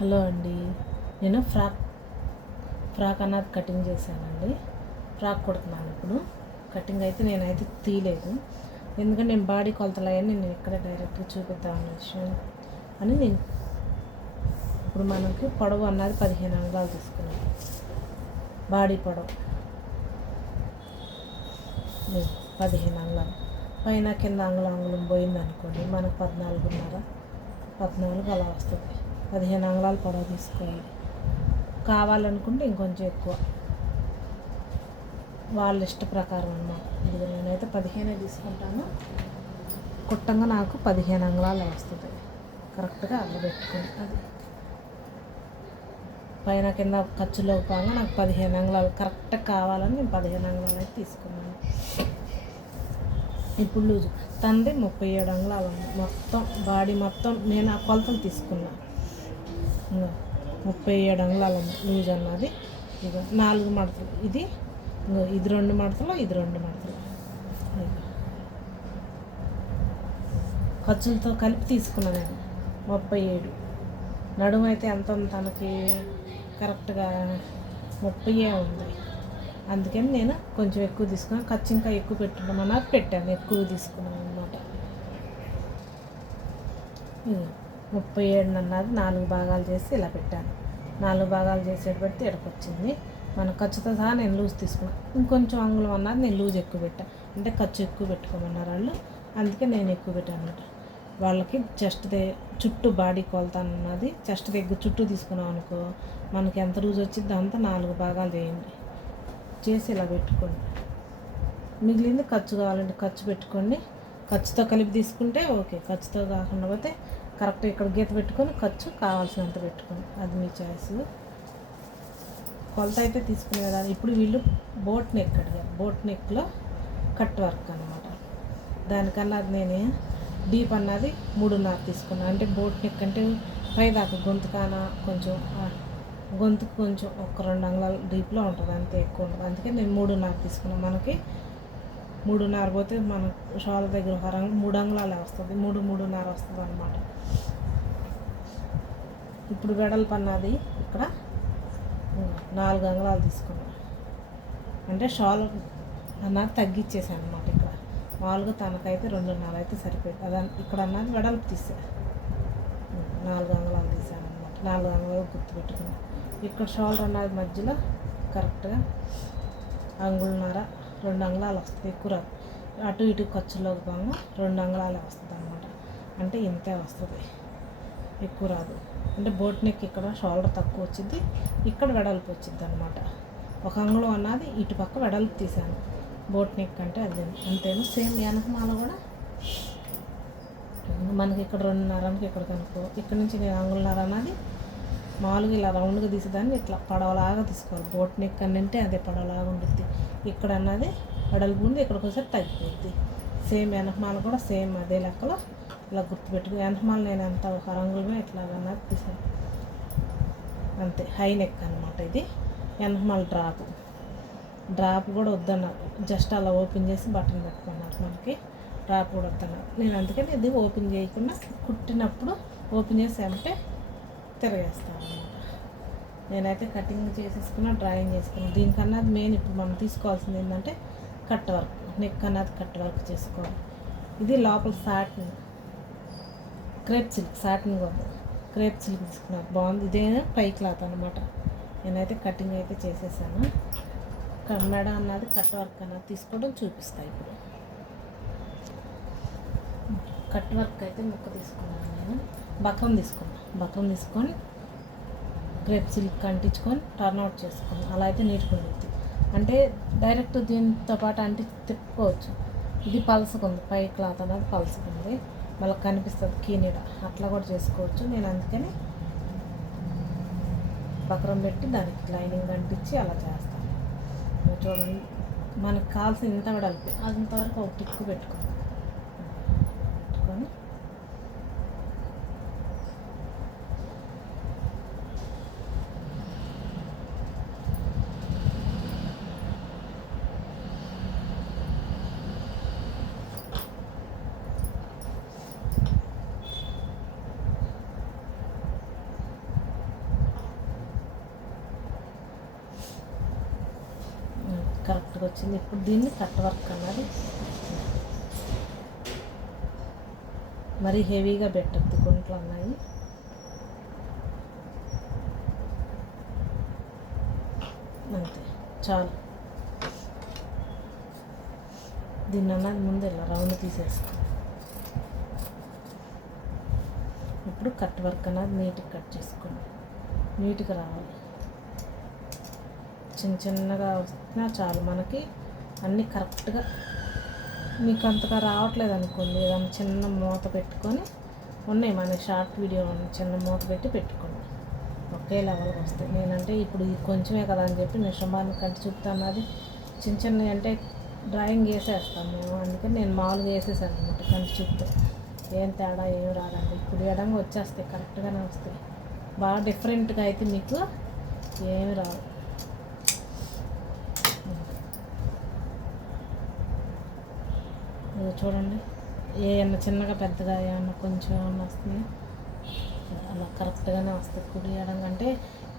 Hello అండి. నేను frock అన్నది కటింగ్ చేశానండి. ఫ్రాక్ కుడుతున్నాను ఇప్పుడు. కటింగ్ అయితే నేనైతే తీయలేదు, ఎందుకంటే నేను బాడీ కొలతలు అవన్నీ నేను ఇక్కడ డైరెక్ట్గా చూపిద్దామన్న విషయం అని నేను ఇప్పుడు మనకి పొడవు అన్నది 15 అంగుళాలు తీసుకున్నాను. బాడీ పొడవు 15 అంగుళాలు, పైన కింద అంగుళం పోయింది అనుకోండి, మనకు 14 అలా వస్తుంది. 15 అంగుళాలు పొడవు తీసుకోవాలి. కావాలనుకుంటే ఇంకొంచెం ఎక్కువ, వాళ్ళ ఇష్ట ప్రకారం అన్నమాట. ఇది నేనైతే 15 తీసుకుంటాను. కుట్టంగా నాకు 15 అంగుళాలు వస్తుంది. కరెక్ట్గా అలా పెట్టుకుని అది పైన కింద ఖర్చులో పోగా నాకు 15 అంగుళాలు కరెక్ట్గా కావాలని నేను 15 అంగుళాలు అయితే తీసుకున్నాను. ఇప్పుడు లూజు తంది 37 అంగుళాలు ఉంది. మొత్తం బాడీ మొత్తం నేను ఆ కొలతలు తీసుకున్నాను. 37 అంగుళాలు ఉంది లూజ్ అన్నది. ఇక 4 మడతలు, ఇది 2 మడతలు, ఇది 2 మడతలు. ఖర్చులతో కలిపి తీసుకున్నాను నేను 37. నడుము అయితే ఎంత ఉంది తనకి, కరెక్ట్గా 30 ఉంది. అందుకని నేను కొంచెం ఎక్కువ తీసుకున్నాను. ఖర్చు ఇంకా ఎక్కువ పెట్టుకున్నామన్నా పెట్టాను, ఎక్కువ తీసుకున్నాను అనమాట. 37 అన్నది 4 భాగాలు చేసి ఇలా పెట్టాను. 4 భాగాలు చేసేది పెడితే ఇక్కడికి వచ్చింది. మన ఖర్చుతో సహా నేను లూజ్ తీసుకున్నాను. ఇంకొంచెం అంగుళం అన్నది నేను లూజ్ ఎక్కువ పెట్టాను, అంటే ఖర్చు ఎక్కువ పెట్టుకోమన్నారు వాళ్ళు, అందుకే నేను ఎక్కువ పెట్టాను అనమాట. వాళ్ళకి చుట్టూ బాడీ కొలత అన్నది చెస్ట్ దగ్గర చుట్టూ తీసుకున్నాం అనుకో, మనకి ఎంత లూజ్ వచ్చిందో అంతా 4 భాగాలు చేయండి, చేసి ఇలా పెట్టుకోండి. మిగిలింది ఖర్చు కావాలంటే ఖర్చు పెట్టుకోండి. ఖర్చుతో కలిపి తీసుకుంటే ఓకే, ఖర్చుతో కాకుండా పోతే కరెక్ట్ ఇక్కడ గీత పెట్టుకొని ఖర్చు కావాల్సినంత పెట్టుకోండి, అది మీ చాయిస్. కొలత అయితే తీసుకునే కదా. ఇప్పుడు వీళ్ళు బోట్ నెక్ అడిగారు. బోట్ నెక్లో కట్ వర్క్ అనమాట. దానికన్నా అది నేను డీప్ అన్నది 3.5 తీసుకున్నాను. అంటే బోట్ నెక్ అంటే పైదాకా గొంతుకాన కొంచెం, గొంతుకు కొంచెం ఒక 2 అంగుళాలు డీప్లో ఉంటుంది, అంతే ఎక్కువ ఉంటుంది. అందుకే నేను 3.5 తీసుకున్నాను. మనకి 3.5 పోతే మన షోల్డర్ దగ్గర ఒక 3 అంగుళాలే వస్తుంది, 3.5 వస్తుంది అనమాట. ఇప్పుడు వెడల్పు అన్నది ఇక్కడ 4 అంగుళాలు తీసుకున్నాను. అంటే షోల్డర్ అన్నది తగ్గించేసాను అనమాట. ఇక్కడ మామూలుగా తనకైతే 2.5 అయితే సరిపోయింది. అదే ఇక్కడ అన్నది వెడల్పు తీసాను, 4 అంగుళాలు తీసాను అనమాట. 4 అంగుళాలు గుర్తుపెట్టుకున్నాను. ఇక్కడ షోల్డర్ అన్నది మధ్యలో కరెక్ట్గా 2 అంగుళాలు వస్తుంది, ఎక్కువ రాదు. అటు ఇటు ఖర్చులోకి బాగా 2 అంగుళాలే వస్తుంది అనమాట. అంటే ఇంతే వస్తుంది, ఎక్కువ రాదు. అంటే బోట్ నెక్ ఇక్కడ షోల్డర్ తక్కువ వచ్చింది, ఇక్కడ వెడల్పు వచ్చింది అనమాట. 1 అంగుళం అన్నది ఇటు పక్క వెడల్పు తీసాను. బోట్ నెక్ అంటే అది అంతేను. సేమ్ వెనకమాల కూడా మనకి ఇక్కడ 2.5 ఇక్కడ కనుక్కో, ఇక్కడ నుంచి నేను 1 అంగుళం అన్నది మామూలుగా ఇలా రౌండ్గా తీసేదాన్ని ఇట్లా పడవలాగా తీసుకోవాలి. బోట్ నెక్ అంటే అదే పడవలాగా ఉంటుంది. ఇక్కడ అన్నది వెడల్పు ఉంది, ఇక్కడికి ఒకసారి తగ్గిపోద్ది. సేమ్ వెనకమాల కూడా సేమ్ అదే లెక్కలో ఇలా గుర్తుపెట్టుకుని, వెనకమాల నేను అంత 1 అంగుళమే ఇట్లాగన్నది తీసాను, అంతే. హై నెక్ అనమాట ఇది. వెనకమాల డ్రాప్ కూడా వద్దన్నారు, జస్ట్ అలా ఓపెన్ చేసి బటన్ పెట్టుకున్నారు. మనకి డ్రాప్ కూడా వద్దన్నారు. నేను అందుకని ఇది ఓపెన్ చేయకుండా కుట్టినప్పుడు ఓపెన్ చేసి అంటే తిరగేస్తాను అనమాట. నేనైతే కటింగ్ చేసేసుకున్నా, డ్రాయింగ్ చేసుకున్నాను. దీనికన్నా మెయిన్ ఇప్పుడు మనం తీసుకోవాల్సింది ఏంటంటే కట్ వర్క్. నెక్ అన్నది కట్ వర్క్ చేసుకోవాలి. ఇది లోపల సాటిన్, క్రేప్ సిల్క్, సాటిన్ కూడా క్రేప్ సిల్క్ తీసుకున్నాను, బాగుంది. ఇదే పై క్లాత్ అనమాట. నేనైతే కటింగ్ అయితే చేసేసాను. మెడ అన్నది కట్ వర్క్ అన్నది తీసుకోవడం చూపిస్తాను. ఇప్పుడు కట్ వర్క్ అయితే ముక్క తీసుకున్నాను నేను. బకం తీసుకొని క్రేప్ సిల్క్ అంటించుకొని టర్న్ అవుట్ చేసుకొని అలా అయితే నీట్గా ఉంటుంది. అంటే డైరెక్ట్ దీంతో పాటు తిప్పుకోవచ్చు. ఇది పలసకుంది, పై క్లాత్ అనేది పలసకుంది, మళ్ళీ కనిపిస్తుంది కీనీడ, అట్లా కూడా చేసుకోవచ్చు. నేను అందుకని బకరం పెట్టి దానికి లైనింగ్ అంటించి అలా చేస్తాను. చూడండి, మనకు కావాల్సిన ఇంత వెడల్పు అంతవరకు ఒక టిక్కు పెట్టుకొని కరెక్ట్గా వచ్చింది. ఇప్పుడు దీన్ని కట్ వర్క్ అన్నది మరీ హెవీగా పెట్టద్దు, గుంటలు అన్నాయి. అంతే చాలు. దీన్ని అన్నది ముందు ఇలా రౌండ్ తీసేసుకో. ఇప్పుడు కట్ వర్క్ అన్నది నీట్గా కట్ చేసుకోండి. నీట్గా రావాలి, చిన్న చిన్నగా వస్తున్నా చాలు. మనకి అన్నీ కరెక్ట్గా మీకు అంతగా రావట్లేదు అనుకోండి, ఏదైనా చిన్న మూత పెట్టుకొని ఉన్నాయి మన షార్ట్ వీడియో చిన్న మూత పెట్టుకోండి, ఒకే లెవెల్కి వస్తాయి. నేనంటే ఇప్పుడు ఇది కొంచెమే కదా అని చెప్పి నిషంబాన్ని కంటి చూపుతాను. అది చిన్న చిన్నవి అంటే డ్రాయింగ్ వేసేస్తాము, అందుకని నేను మామూలుగా వేసేసాను అనమాట. కంటి చూపుతో ఏం తేడా ఏమి రాదండి. ఇప్పుడు ఎడంగా వచ్చేస్తాయి, కరెక్ట్గానే వస్తాయి. బాగా డిఫరెంట్గా అయితే మీకు ఏమి రాదు. ఇది చూడండి, ఏమన్నా చిన్నగా పెద్దగా ఏమన్నా కొంచెం ఏమన్నా వస్తుంది, అలా కరెక్ట్గానే వస్తుంది. కుడి ఎడం అంటే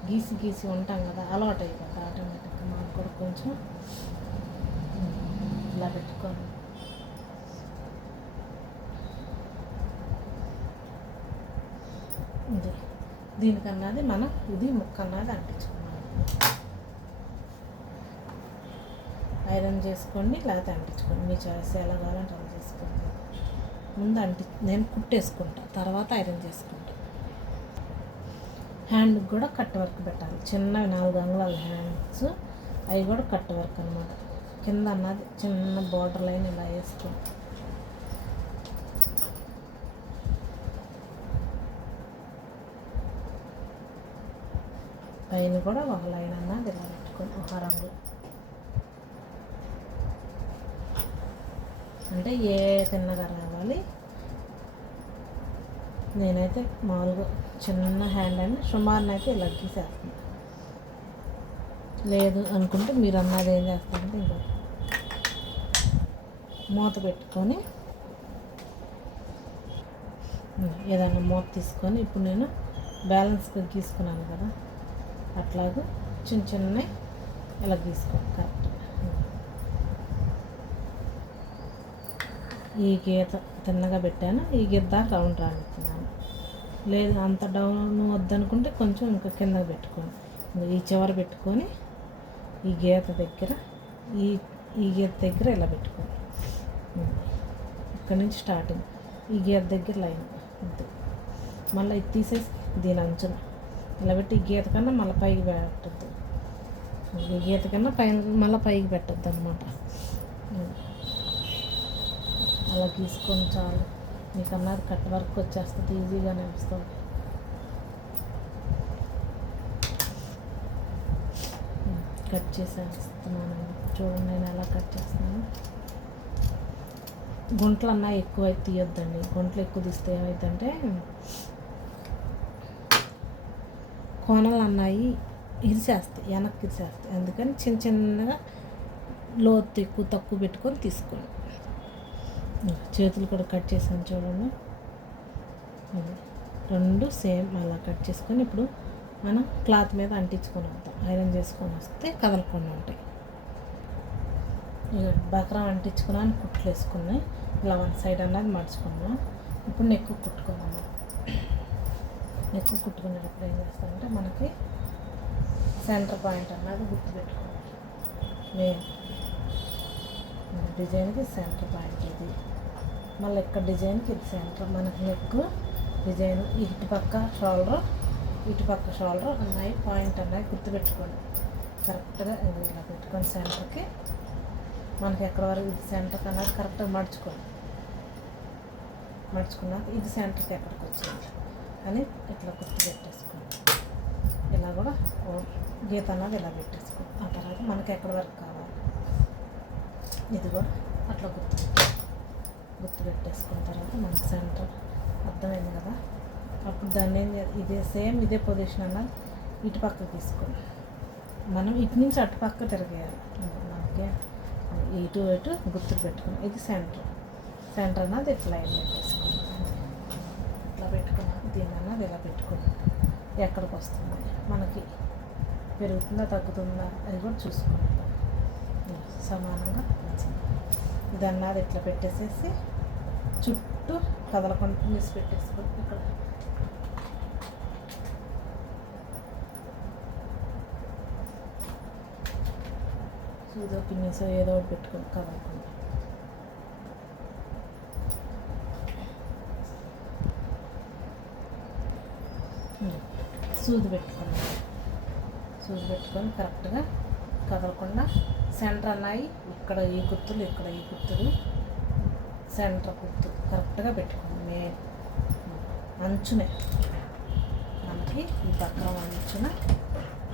గీసి ఉంటాం కదా, అలవాటు అయిపోతుంది ఆటోమేటిక్గా. మాకు కూడా కొంచెం ఇలా పెట్టుకోండి. ఇది దీనికన్నది మనం ఇది ముక్క అన్నది అంటించుకున్నాం. ఐరన్ చేసుకోండి, లేకపోతే అంటించుకోండి, మీ చాయిస్ ఎలా కావాలంటే అలా చేసుకోండి. ముందు నేను కుట్టేసుకుంటా, తర్వాత ఐరన్ చేసుకుంటా. హ్యాండ్కి కూడా కట్ వర్క్ పెట్టాలి. చిన్నవి 4 అంగుళాల హ్యాండ్స్, అవి కూడా కట్ వర్క్ అనమాట. కింద అన్నది చిన్న బార్డర్ లైన్ ఇలా వేసుకోండి. పైన కూడా ఒక లైన్ అన్నది ఇలా పెట్టుకోండి, ఒక రంగు. అంటే ఏ తిన్నగా రావాలి. నేనైతే మామూలుగా చిన్న హ్యాండ్ అని సుమారుని అయితే ఇలా గీసేస్తాను. లేదు అనుకుంటే మీరు అన్నది ఏం చేస్తారంటే ఇంకా మూత పెట్టుకొని ఏదైనా మూత తీసుకొని, ఇప్పుడు నేను బ్యాలెన్స్గా గీసుకున్నాను కదా, అట్లాగే చిన్న చిన్నవి ఇలా గీసుకోండి కరెక్ట్గా. ఈ గీత తిన్నగా పెట్టాను, ఈ గీత దాకా రౌండ్ రానిస్తున్నాను. లేదు అంత డౌన్ వద్దనుకుంటే కొంచెం ఇంకా కిందకి పెట్టుకోండి. ఈ చివర పెట్టుకొని ఈ గీత దగ్గర ఈ గీత దగ్గర ఇలా పెట్టుకోండి. ఇక్కడ నుంచి స్టార్టింగ్ ఈ గీత దగ్గర లైన్ వద్దు, మళ్ళీ ఇది తీసేసి దీని అంచున ఇలా పెట్టి ఈ గీత కన్నా మళ్ళీ పైకి పెట్టద్దు, ఈ గీత కన్నా పైన మళ్ళీ పైకి పెట్టద్దు అనమాట. అలా తీసుకొని చాలు. మీకు అన్నది కట్ వర్క్ వచ్చేస్తుంది, ఈజీగానే వస్తుంది. కట్ చేసేస్తున్నాను చూడండి, నేను ఎలా కట్ చేస్తున్నాను. గుంటలు అన్నా ఎక్కువ తీయొద్దండి, గుంటలు ఎక్కువ తీస్తే ఏమైందంటే కోనలు అన్నాయి ఇరిసేస్తాయి, వెనక్కి ఇరిసేస్తాయి. అందుకని చిన్న చిన్నగా లోతు ఎక్కువ తక్కువ పెట్టుకొని తీసుకోండి. చేతులు కూడా కట్ చేసాను చూడండి, రెండు సేమ్ అలా కట్ చేసుకొని ఇప్పుడు మనం క్లాత్ మీద అంటించుకొని వద్దాం. ఐరన్ చేసుకొని వస్తే కదలకుండా ఉంటాయి. ఇక బక్రం అంటించుకున్నాను, కుట్లు వేసుకున్నాయి. ఇలా 1 సైడ్ అన్నది మడుచుకున్నాం. ఇప్పుడు నెక్కు కుట్టుకున్నాము. నెక్కు కుట్టుకునేటప్పుడు ఏం చేస్తామంటే మనకి సెంటర్ పాయింట్ అన్నది గుర్తుపెట్టుకోవాలి. మెయిన్ డిజైన్కి సెంటర్ పాయింట్ ఇది, మళ్ళీ ఇక్కడ డిజైన్కి ఇది సెంటర్. మనకి నెక్కు డిజైన్ ఇటుపక్క షోల్డర్ అన్నాయి పాయింట్ అన్నాయి గుర్తుపెట్టుకోండి. కరెక్ట్గా ఇలా పెట్టుకొని సెంటర్కి మనకి ఎక్కడ వరకు ఇది సెంటర్కి అన్నది కరెక్ట్గా మడుచుకున్నాక ఇది సెంటర్కి ఎక్కడికి వచ్చింది అని ఇట్లా గుర్తుపెట్టేసుకోండి. ఇలా కూడా గీత అన్నది ఇలా పెట్టేసుకోండి. ఆ తర్వాత మనకి ఎక్కడి వరకు కావాలి ఇది కూడా అట్లా గుర్తుపెట్టేసుకున్న తర్వాత మనకి సెంటర్ అర్థమైంది కదా. అప్పుడు దాన్ని ఇదే పొజిషన్ అన్నది ఇటు పక్క తీసుకోండి. మనం ఇటు నుంచి అటు పక్క తిరిగేయాలి. మనకి ఇటు గుర్తులు పెట్టుకున్నాం. ఇది సెంటర్ అన్నది ఇట్లా లైన్ పెట్టేసుకోండి. ఇట్లా పెట్టుకున్నాక దీని అన్నది ఇలా పెట్టుకోండి. ఎక్కడికి వస్తుంది మనకి పెరుగుతుందా తగ్గుతుందా అది కూడా చూసుకోండి. సమానంగా వచ్చింది. ఇది అన్నది ఇట్లా పెట్టేసేసి చుట్టూ కదలకుండా పిన్నిస్ పెట్టేసుకొని ఇక్కడ సూదో పిన్నిస్ ఏదో ఒకటి పెట్టుకొని కదలకుండా సూది పెట్టుకొని కరెక్ట్గా కదలకుండా సెంటర్ అన్నాయి ఇక్కడ ఈ గుర్తులు ఇక్కడ ఈ గుర్తులు సెంటర్ గుర్తు కరెక్ట్గా పెట్టుకోండి. మెయిన్ అంచునే మనకి ఈ పక్కన అంచున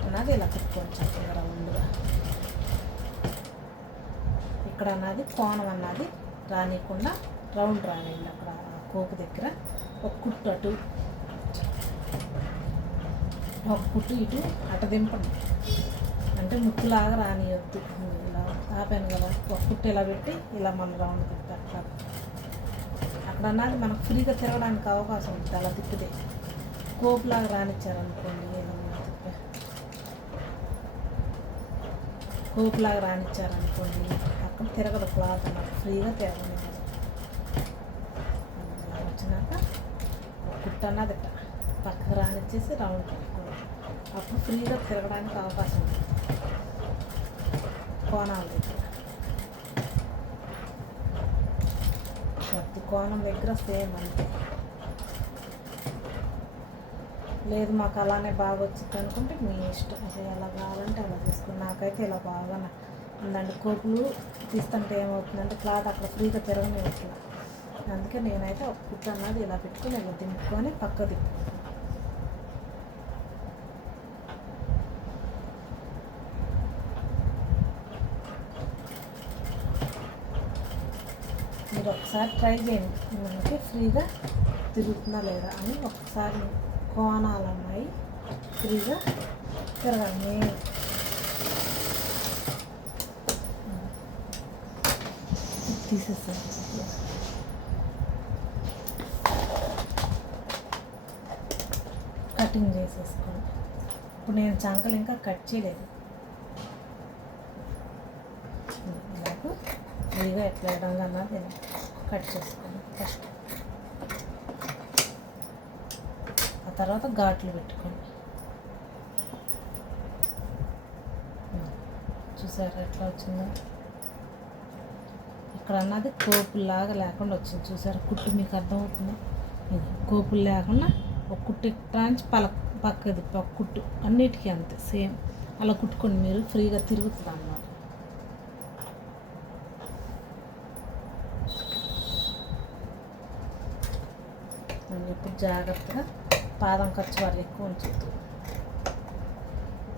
అన్నది ఇలా పెట్టుకోండి చక్కగా రౌండ్గా. ఇక్కడ అన్నది కోణం అన్నది రానియకుండా రౌండ్ రానియండి. అక్కడ కోపు దగ్గర ఒక కుట్టు అటు ఒక కుట్టు ఇటు అట దింపండి. అంటే ముక్కులాగా రానియొద్దు. ఇలా ఆపాను కదా, ఒక కుట్టు ఇలా పెట్టి ఇలా మన రౌండ్ తిప్పారు. అక్కడ అన్నది మనకు ఫ్రీగా తిరగడానికి అవకాశం ఉంటుంది. అలా తిప్పితే కోపులాగా రానిచ్చారనుకోండి, కోపులాగా రానిచ్చారనుకోండి అక్కడ తిరగదు క్లాత్ అన్నది ఫ్రీగా తిరగదు. వచ్చినాక కుట్టు అన్నది పక్కకు రానిచ్చేసి రౌండ్ పెట్టుకోవాలి. అప్పుడు ఫ్రీగా తిరగడానికి అవకాశం ఉంది. కోణాల దగ్గర ప్రతి కోణం దగ్గర సేమ్ అంతే. లేదు మాకు అలానే బాగా వచ్చింది అనుకుంటే మీ ఇష్టం, అది ఎలా కావాలంటే అలా చేసుకుని. నాకైతే ఇలా బాగా ఉందండి. కోపులు తీస్తుంటే ఏమవుతుందంటే క్లాత్ అక్కడ ఫ్రీగా తిరగనివ్వట్లేదు. అందుకే నేనైతే ఒక కుట్టు అన్నది ఇలా పెట్టుకొని ఇలా దింపుకొని పక్క దింపుకుంటాను. మీరు ఒకసారి ట్రై చేయండి, మనకి ఫ్రీగా తిరుగుతుందా లేదా అని. ఒకసారి కోణాలు అమ్మాయి ఫ్రీగా తిరగండి. తీసేస్తాను. కటింగ్ చేసేసుకోండి. ఇప్పుడు నేను చంకలు ఇంకా కట్ చేయలేదు. ఇలాగ ఫ్రీగా ఎట్లా వేయడం అన్నది కట్ చేసుకోండి ఫస్ట్. ఆ తర్వాత ఘాట్లు పెట్టుకోండి. చూసారా ఎట్లా వచ్చిందో? ఇక్కడ అన్నది కోపుల్లాగా లేకుండా వచ్చింది. చూసారా కుట్టు మీకు అర్థమవుతుందా? ఇది కోపులు లేకుండా ఒక కుట్టు ట్రాన్స్ పక్కది ఒక కుట్టు అన్నిటికీ అంతే సేమ్. అలా కుట్టుకోండి, మీరు ఫ్రీగా తిరుగుతుంది అన్నమాట. ఇప్పుడు జాగ్రత్తగా పాదం ఖర్చు వాళ్ళు ఎక్కువ ఉంచొద్దు.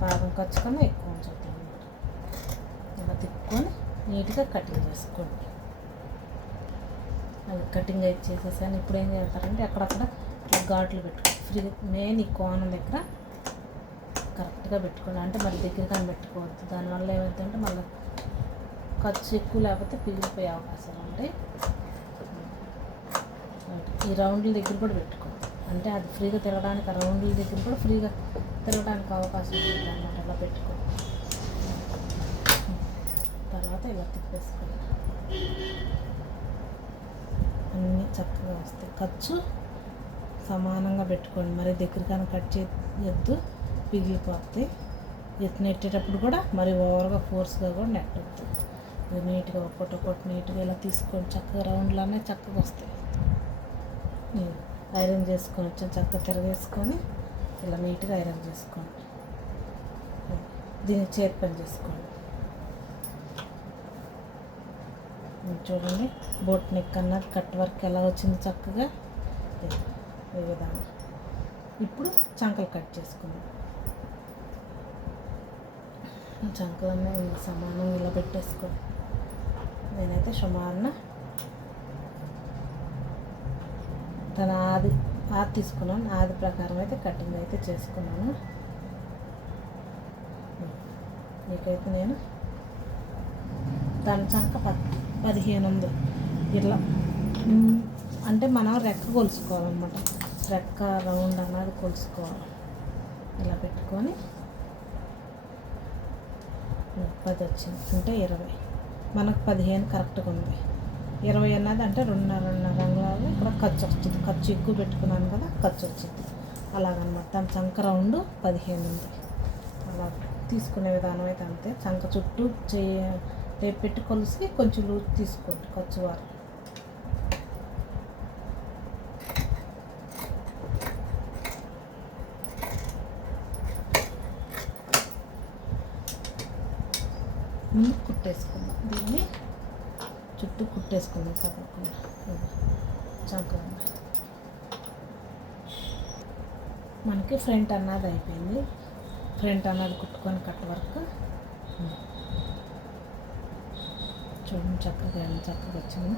పాదం ఖర్చు కన్నా ఎక్కువ ఉంచొద్దు అన్నమాట. ఇలా తిప్పుకొని నీట్గా కటింగ్ చేసుకోండి. అది కటింగ్ అయితే చేసేసాను. ఇప్పుడు ఏం చేస్తారంటే అక్కడక్కడ ఘాట్లు పెట్టుకోండి. ఫ్రీ మెయిన్ ఈ కోణం దగ్గర కరెక్ట్గా పెట్టుకోండి. అంటే మరి దగ్గర కానీ పెట్టుకోవద్దు. దానివల్ల ఏమవుతుందంటే మళ్ళీ ఖర్చు ఎక్కువ లేకపోతే పిగిలిపోయే అవకాశాలు ఉంటాయి. ఈ రౌండ్ల దగ్గర కూడా పెట్టుకోండి. అంటే అది ఫ్రీగా తిరగడానికి, ఆ రౌండ్ల దగ్గర కూడా ఫ్రీగా తిరగడానికి అవకాశం ఉంటుంది అన్నమాట. అలా పెట్టుకోండి. తర్వాత ఇలా తిప్పేసుకోండి. అన్నీ చక్కగా వస్తాయి. ఖర్చు సమానంగా పెట్టుకోండి. మరి దగ్గరగానే కట్ చేయొద్దు, పిగిలిపోతాయి. నెట్టేటప్పుడు కూడా మరి ఓవర్గా ఫోర్స్గా కూడా నెట్టద్దు. ఇది నీట్గా ఒక్కొక్కటి నీట్గా ఇలా తీసుకోండి. చక్కగా రౌండ్లోనే చక్కగా వస్తాయి. ఐరన్ చేసుకొని వచ్చాను, చక్కగా తిరగేసుకొని ఇలా నీట్గా ఐరన్ చేసుకోండి. దీన్ని చేతి పని చేసుకోండి. చూడండి బోట్ నెక్ అన్నది కట్ వర్క్ ఎలా వచ్చింది చక్కగా ఈ విధంగా. ఇప్పుడు చంకలు కట్ చేసుకుందాం. చంకలన్నీ సమానంగా ఇలా పెట్టేసుకోండి. నేనైతే సుమారున తన ఆది తీసుకున్నాను. ఆది ప్రకారం అయితే కటింగ్ అయితే చేసుకున్నాను. మీకైతే నేను దాని చంక 15 ఉంది. ఇట్లా అంటే మనం రెక్క కొలుసుకోవాలన్నమాట. రెక్క రౌండ్ అన్నది కొలుసుకోవాలి. ఇలా పెట్టుకొని 10 వచ్చింది అంటే 20. మనకు 15 కరెక్ట్గా ఉంది. 20 అన్నది అంటే 2.5 అంగుళాలు ఇక్కడ ఖర్చు వస్తుంది. ఖర్చు ఎక్కువ పెట్టుకున్నాను కదా, ఖర్చు వచ్చింది. అలాగనమాట. దాని చంక రౌండ్ 15 ఉంది. అలా తీసుకునే విధానం అయితే అంతే. చంక చుట్టూ టేప్ పెట్టి కొలిసి కొంచెం లూజ్ తీసుకోండి ఖర్చు వారు. ముందు కుట్టేసుకుందాం, దీన్ని చుట్టూ కుట్టేసుకుందాం తప్పకుండా. చంక మనకి ఫ్రంట్ అన్నది అయిపోయింది. ఫ్రంట్ అన్నది కుట్టుకొని కట్ వర్క్ చూడండి చక్కగా వచ్చింది.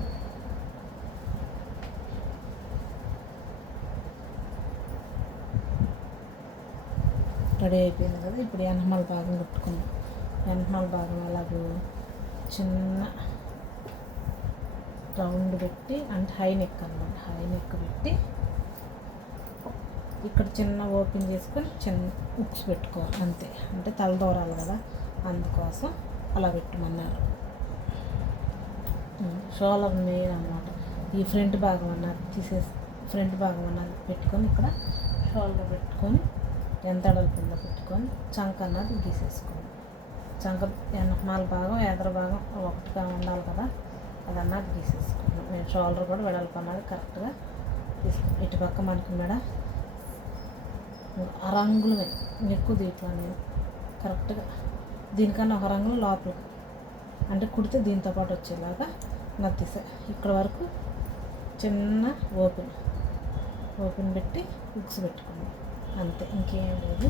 రెడీ అయిపోయింది కదా. ఇప్పుడు వెనకమాల భాగం కుట్టుకుందాం. వెనకమాల భాగం అలాగూ చిన్న రౌండ్ పెట్టి, అంటే హై నెక్ అన్నమాట. హై నెక్ పెట్టి ఇక్కడ చిన్న ఓపెన్ చేసుకొని చిన్న ఉక్స్ పెట్టుకోవాలి అంతే. అంటే తల దూరాలి కదా, అందుకోసం అలా పెట్టమన్నారు. షోల్డర్ మెయిన్ అన్నమాట. ఈ ఫ్రంట్ భాగం అన్నది ఫ్రంట్ భాగం అన్నది పెట్టుకొని ఇక్కడ షోల్డర్ పెట్టుకొని ఎంత అడలుతుందో పెట్టుకొని చంక అన్నది గీసేసుకోండి. చంక వెనకమాల భాగం ఎదర భాగం ఒకటిగా ఉండాలి కదా, అది అన్నది గీసేసుకోండి. నేను షోల్డర్ కూడా వెడల్పు అన్నది కరెక్ట్గా తీసుకుని ఇటు పక్క మనకి మెడ ఆ రంగులు ఎక్కువ దీంట్లో నేను కరెక్ట్గా దీనికన్నా ఒక రంగులు లోపల, అంటే కుడితే దీంతో పాటు వచ్చేలాగా నత్తీసా. ఇక్కడ వరకు చిన్న ఓపెన్ పెట్టి బుక్స్ పెట్టుకోండి అంతే, ఇంకేం లేదు.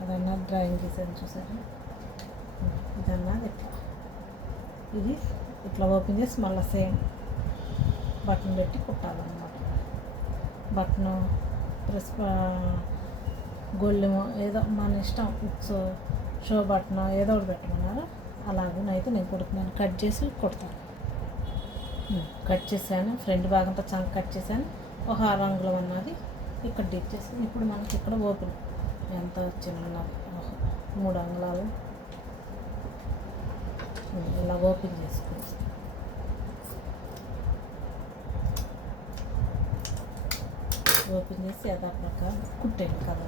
అదన్నా డ్రాయింగ్ గీసాను చూసాను. ఇదన్నది ఇది ఇట్లా ఓపెన్ చేసి మళ్ళీ సేమ్ బటన్ పెట్టి కుట్టాలన్నమాట. బటను ప్రెస్ గొల్లెమో ఏదో మన ఇష్టం, ఉక్స్ షో బటన్ ఏదో ఒకటి పెట్టమన్నారు. అలాగే అయితే నేను కుడుతున్నాను. కట్ చేసి కుడతాను. కట్ చేశాను, ఫ్రంట్ భాగంతో చంక కట్ చేశాను. ఒక 6 అంగుళం అన్నది ఇక్కడ డిప్ చేసాను. ఇప్పుడు మనకి ఇక్కడ ఓపెన్ ఎంత వచ్చినది 3 అంగుళాలు ఇలా ఓపెన్ చేసుకుని ఓపెన్ చేసి అదా ప్రకారం కుట్టండి కదా.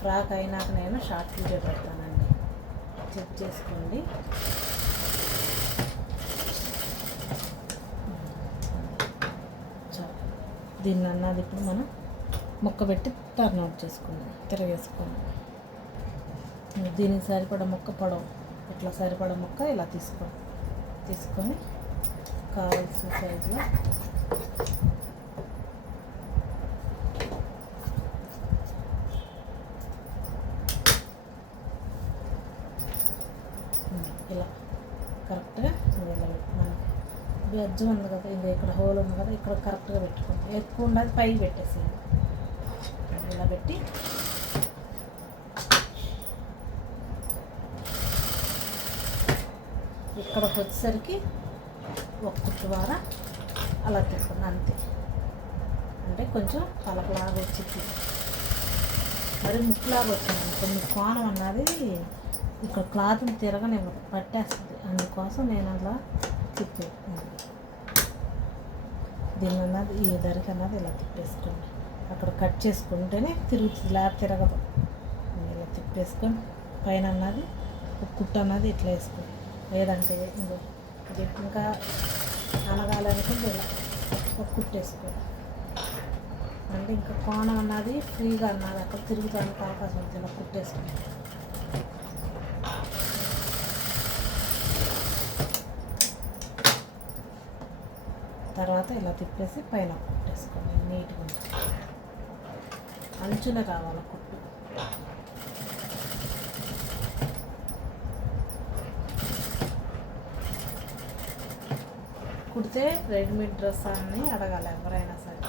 ఫ్రాక్ అయినాక నేను షార్ట్ వీడియో పెడతానండి, చెక్ చేసుకోండి. చాలు. దీన్ని అన్నది ఇప్పుడు మనం ముక్క పెట్టి టర్న్ అవుట్ చేసుకుందాం, తిరగేసుకుందాం. దీనికి సరిపడా ముక్క పొడవు ఇట్లా సరిపడా ముక్క ఇలా తీసుకొని కావాల్సిన సైజులో ఇలా కరెక్ట్గా ఇలా మనకి బెజ్జు ఉంది కదా, ఇది ఇక్కడ హోల్ ఉంది కదా, ఇక్కడ కరెక్ట్గా పెట్టుకోండి. ఎక్కువ ఉండదు పైకి పెట్టేసేయండి. ఇలా పెట్టి ఇక్కడికి వచ్చేసరికి ఒక కుట్టు ద్వారా అలా తిప్పండి అంతే. అంటే కొంచెం పలకలాగా వచ్చింది, మరి ముక్కులాగా వచ్చింది. కొన్ని కోణం అన్నది ఇక్కడ క్లాత్ని తిరగనివ్వదు, పట్టేస్తుంది. అందుకోసం నేను అలా తిప్పాను. దీన్ని అన్నది ఈ ధరికి అన్నది ఇలా తిప్పేసుకోండి. అక్కడ కట్ చేసుకుంటేనే తిరుగుతుంది, లేకపోతే తిరగదు. ఇలా తిప్పేసుకొని పైన అన్నది ఒక కుట్టు అన్నది ఇట్లా వేసుకోండి. లేదంటే ఇది ఇంకా అనగాలనుకుంటే ఇలా ఒక కుట్టేసుకోండి. అంటే ఇంకా కోణం అన్నది ఫ్రీగా అన్నది అక్కడ తిరుగుతానికి అవకాశం ఉంది. ఇలా కుట్టేసుకోండి. తర్వాత ఇలా తిప్పేసి పైన కుట్టేసుకోండి. నీట్గా అంచున కావాలి కుట్టు. కుడితే రెడీమేడ్ డ్రెస్ అని అడగాలి ఎవరైనా సరే.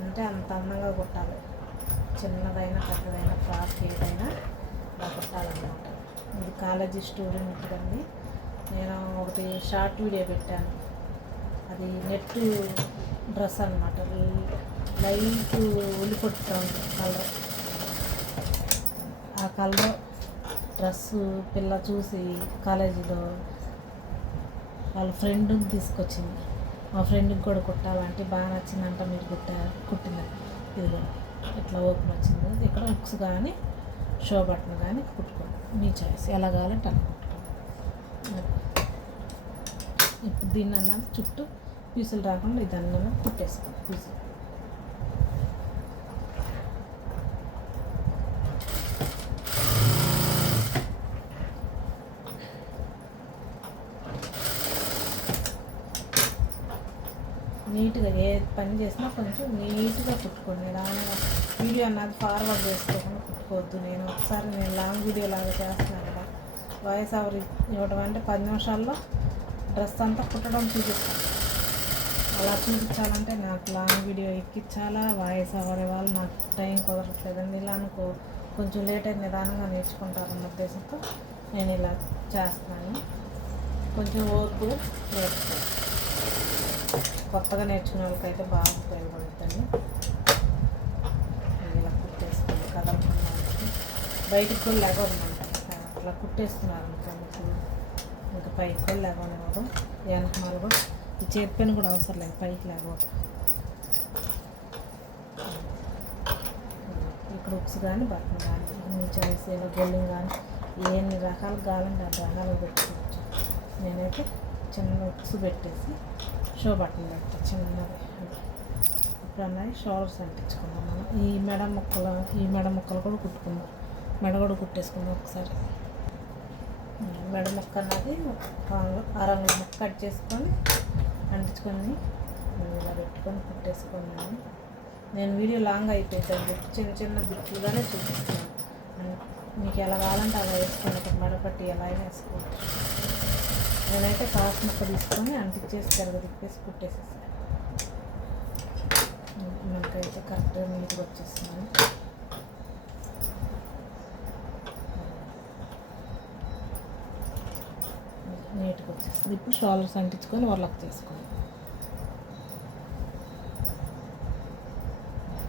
అంటే అంత అందంగా కుట్టాలి. చిన్నదైనా పెద్దదైనా ఫ్రాక్ ఏదైనా ఇలా కుట్టాలన్నమాట. ఇది కాలేజీ స్టూడెంట్ అండి. నేను ఒకటి షార్ట్ వీడియో పెట్టాను, అది నెట్ డ్రెస్ అనమాట. లైట్ ఉల్లిపొట్టు కలర్ ఆ కలర్ డ్రెస్సు పిల్ల చూసి కాలేజీలో వాళ్ళ ఫ్రెండ్ని తీసుకొచ్చింది. మా ఫ్రెండ్కి కూడా కుట్టాలంటే బాగా నచ్చిందంట, మీరు కుట్టింది ఇదిగో ఇట్లా ఓపెన్ వచ్చింది. ఇక్కడ హుక్స్ కానీ షో బటన్ కానీ కుట్టుకోండి, మీ చాయిస్, ఎలా కావాలంటే అలా కుట్టుకోండి. ఇప్పుడు దీన్ని అన్నది చుట్టూ పీసులు రాకుండా ఇదన్నా కుట్టేసుకోండి. పీసులు నీట్గా ఏ పని చేసినా కొంచెం నీట్గా కుట్టుకోండి. నిదానంగా వీడియో అన్నది ఫార్వర్డ్ చేసుకోకుండా కుట్టుకోవద్దు. నేను లాంగ్ వీడియో లాగా చేస్తున్నాను కదా, వాయిస్ ఓవర్ ఇవ్వడం అంటే 10 నిమిషాల్లో డ్రెస్ అంతా కుట్టడం చూపిస్తాను. అలా చూపించాలంటే నాకు లాంగ్ వీడియో ఎక్కించాలా, వాయిస్ ఓవర్ ఇవ్వాలి, నాకు టైం కుదరట్లేదండి. ఇలా అనుకో కొంచెం లేట్ అయితే నిదానంగా నేర్చుకుంటారన్న ఉద్దేశంతో నేను ఇలా చేస్తున్నాను. కొంచెం ఓర్పు నేర్చుకోండి. కొత్తగా నేర్చుకునే వాళ్ళకైతే బాగా ఉపయోగపడుతుంది. ఇలా కుట్టేసుకోండి, కదలకుండా బయటికి కూడా లేవదన్నమాట. అట్లా కుట్టేస్తున్నారు అనుకోండి, ఇంకా పైకి కూడా లేవనివ్వదు. వెనకమాలు కూడా ఈ చేతిపైన కూడా అవసరం లేదు, పైకి లేవదు. ఇక్కడ ఉక్స్ కానీ బట్టన్ కానీ మీ చాయిస్, ఏదో గొల్లింగ్ కానీ ఎన్ని రకాలు కావాలంటే 2 రకాలు పెట్టుకోవచ్చు. నేనైతే చిన్న ఉక్స్ పెట్టేసి షో బట్టన్ పెట్టి చిన్నది. ఇప్పుడు అన్నది షోల్డర్స్ అంటించుకుందాం మనం. ఈ మెడ ముక్కలు కూడా కుట్టుకుందాం, మెడ కూడా కుట్టేసుకుందాం ఒకసారి. మెడ ముక్క అన్నది అరంగుల ముక్క కట్ చేసుకొని అంటించుకొని ఇలా పెట్టుకొని కుట్టేసుకొని, నేను వీడియో లాంగ్ అయిపోయింది, చిన్న చిన్న బిట్లుగానే చూపిస్తున్నాను. మీకు ఎలా కావాలంటే అలా వేసుకోండి, ఒక మెడపట్టి ఎలా అయినా వేసుకోవచ్చు. నేనైతే కాసు ముక్క తీసుకొని అంటించేసి తిప్పేసి కుట్టేసేసాను. మనకైతే కరెక్ట్గా నీట్గా వచ్చేస్తున్నాను. నీట్గా వచ్చేస్తుంది. ఇప్పుడు షోల్డర్స్ అంటించుకొని వర్లక్ చేసుకోండి.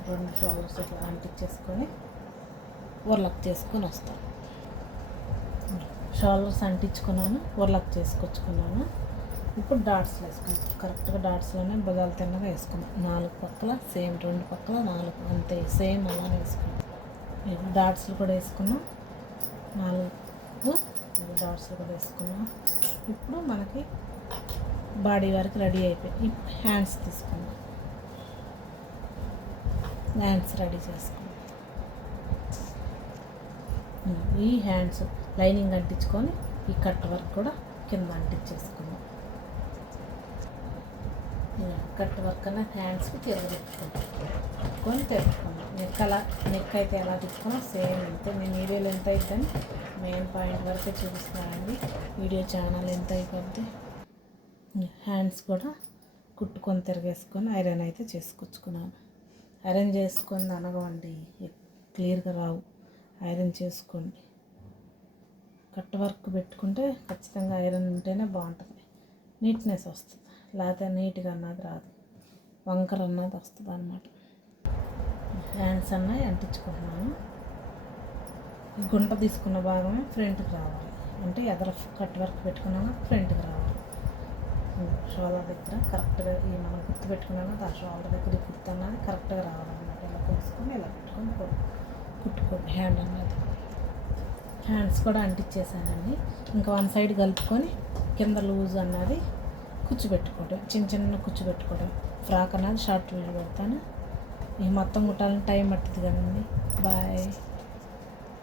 2 షోల్డర్స్ ఇట్లా అంటించేసుకొని వర్లక్ చేసుకొని వస్తాను. షోల్డర్స్ అంటించుకున్నాను, వర్లక్ చేసుకొచ్చుకున్నాను. ఇప్పుడు డాట్స్ వేసుకున్నాను. కరెక్ట్గా డాట్స్లోనే బుధాలు తిన్నగా వేసుకున్నాను. 4 పక్కల సేమ్, 2 పక్కల 4 అంతే సేమ్ అలానే వేసుకున్నాను. డాట్స్లు కూడా వేసుకున్నాం, 4 డాట్స్లు కూడా వేసుకున్నాం. ఇప్పుడు మనకి బాడీ వరకు రెడీ అయిపోయి ఇప్పుడు హ్యాండ్స్ తీసుకున్నాం. హ్యాండ్స్ రెడీ చేసుకున్నాం. ఈ హ్యాండ్స్ లైనింగ్ అంటించుకొని ఈ కట్ వర్క్ కూడా కింద అంటించేసుకున్నాం. కట్ వర్క్ అన్న హ్యాండ్స్కి తిరగబెట్టుకొని తెచ్చుకున్నాం. నెక్ అయితే ఎలా తిప్పుకున్నా సేమ్ ఇంతే. నేను వీడియోలో ఎంత అయిద్దని మెయిన్ పాయింట్ వరకే చూపిస్తున్నానండి. వీడియో ఛానల్ ఎంత అయిపోద్ది. హ్యాండ్స్ కూడా కుట్టుకొని తిరిగేసుకొని ఐరన్ అయితే చేసుకొచ్చుకున్నాను. ఐరన్ చేసుకొని అనగవండి, క్లియర్గా రావు. ఐరన్ చేసుకోండి. కట్ వర్క్ పెట్టుకుంటే ఖచ్చితంగా ఐరన్ ఉంటేనే బాగుంటుంది, నీట్నెస్ వస్తుంది. లేకపోతే నీట్గా అన్నది రాదు, వంకర అన్నది వస్తుంది అన్నమాట. హ్యాండ్స్ అన్నవి అంటించుకుంటున్నాను. ఈ గుంట తీసుకున్న భాగమే ఫ్రంట్కి రావాలి, అంటే ఎదర కట్ వర్క్ పెట్టుకున్నాక ఫ్రంట్కి రావాలి. షోల్డర్ దగ్గర కరెక్ట్గా ఈ మనం గుర్తు పెట్టుకున్నాక ఆ షోల్డర్ దగ్గర గుర్తు అన్నది కరెక్ట్గా రావాలన్నమాట. ఇలా కోసుకొని ఇలా పెట్టుకొని కుట్టుకోండి. హ్యాండ్ అన్నది హ్యాండ్స్ కూడా అంటించేసానండి. ఇంకా 1 సైడ్ కలుపుకొని కింద లూజ్ అన్నది కుచ్చిపెట్టుకోవడం, చిన్న కుచ్చిపెట్టుకోవడం. ఫ్రాక్ అన్నది షార్ట్ వీడియో పెడతాను. ఈ మొత్తం కుట్టాలని టైం పడుతుంది కదండి. బాయ్.